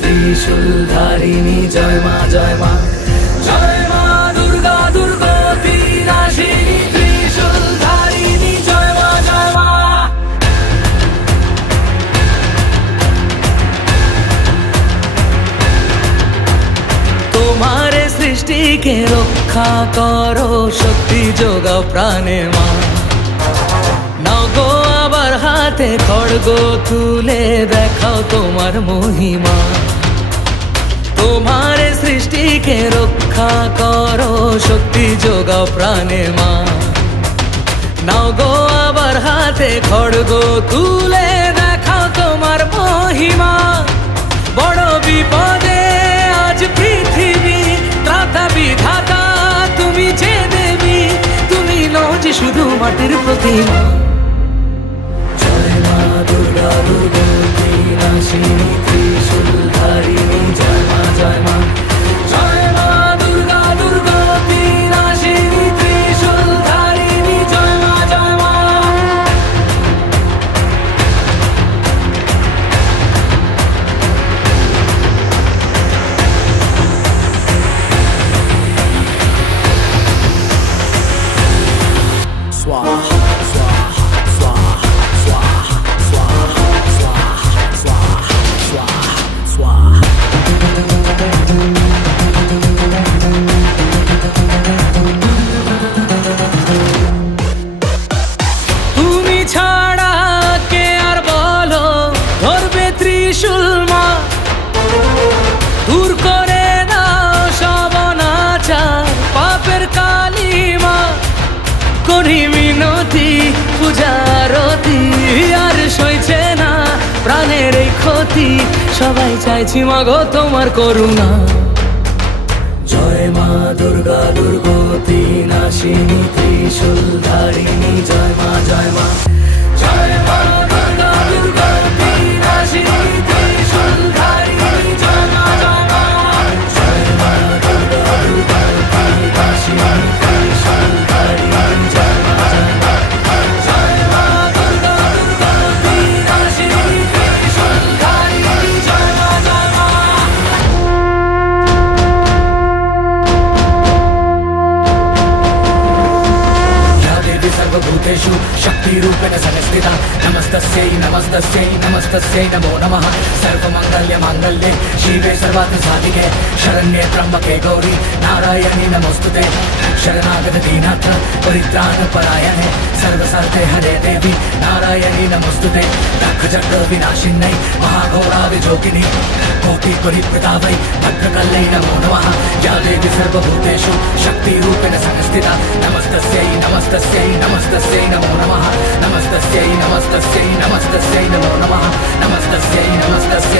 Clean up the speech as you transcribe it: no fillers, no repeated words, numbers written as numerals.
ত্রিশূল ধারিণী জয় মা জয় মা জয় মা দুর্গা দুর্গতি নাশিনী ত্রিশূল ধারিণী জয় মা জয় মা। তোমার সৃষ্টিকে রক্ষা করো শক্তি যোগাও প্রাণে মা। নাও গো আবার হাতে খড়গ তুলে দেখাও তোমার মহিমা। তোমার সৃষ্টিকে রক্ষা করো শক্তি যোগাও প্রাণে মা। নাও গো আবার হাতে খড়গ তুলে দেখাও তোমার মহিমা। বড় বিপদে আজ পৃথিবী ত্রাতা বিধাতা তুমি যে দেবী, তুমি নও যে শুধু মাটির প্রতিমা। জয় মা দুর্গা দুর্গতি নাশিনী ত্রিশূল ধারিণী জয় মা জয় মা জয় মা দুর্গা দুর্গতি নাশিনী ত্রিশূল ধারিণী জয় মা জয় মা। Swaha, swaha, swaha, swaha, swaha, swaha, swaha, swaha, swaha. তুমি ছাড়া কে আর বলো ধরবে ত্রিশূল মা। দূর করে দাও সব অনাচার পাপের কালিমা। করি মিনতি পূজারতি আর সইছে না প্রাণের এই ক্ষতি। সবাই চাইছি মাগো তোমার করুণা। জয় মা দুর্গা দুর্গতি নাশিনী ত্রিশূল ধারিণী জয় মা জয় মা জয় মা দুর্গা দুর্গতি নাশিনী ত্রিশূল ধারিণী জয় মা জয় মা জয় মা দুর্গা দুর্গতি নাশিনী ত্রিশূল ধারিণী জয় মা জয় মা জয় মা দুর্গা দুর্গতি নাশিনী ত্রিশূল ধারিণী জয় মা জয় মা। सर्वभूतेषु शक्तिरूपेण संस्थिता नमस्तस्यै नमस्तस्यै नमस्तस्यै नमो नमः। सर्वमङ्गल्य माङ्गल्ये शिवे सर्वार्थसाधिके शरण्ये त्र्यम्बके गौरी नारायणी नमोस्तुते। शरणागत दीनाथ परित्राणपरायणे सर्वसार्थे हरे देवी नारायणी नमोस्तुते। दुःखजगद विनाशिन्यै महाघोराविजोगिनी कोटिपरिवृता वै भद्रकल्यै नमो नमः। या देवी सर्वभूतेषु शक्तिरूपेण संस्थिता नमस्तस्यै नमस्तस्यै नमस्तस्यै नमो नमः। नमस्तस्यै नमस्तस्यै नमस्तस्यै नमो नमः। नमस्तस्यै नमस्तस्यै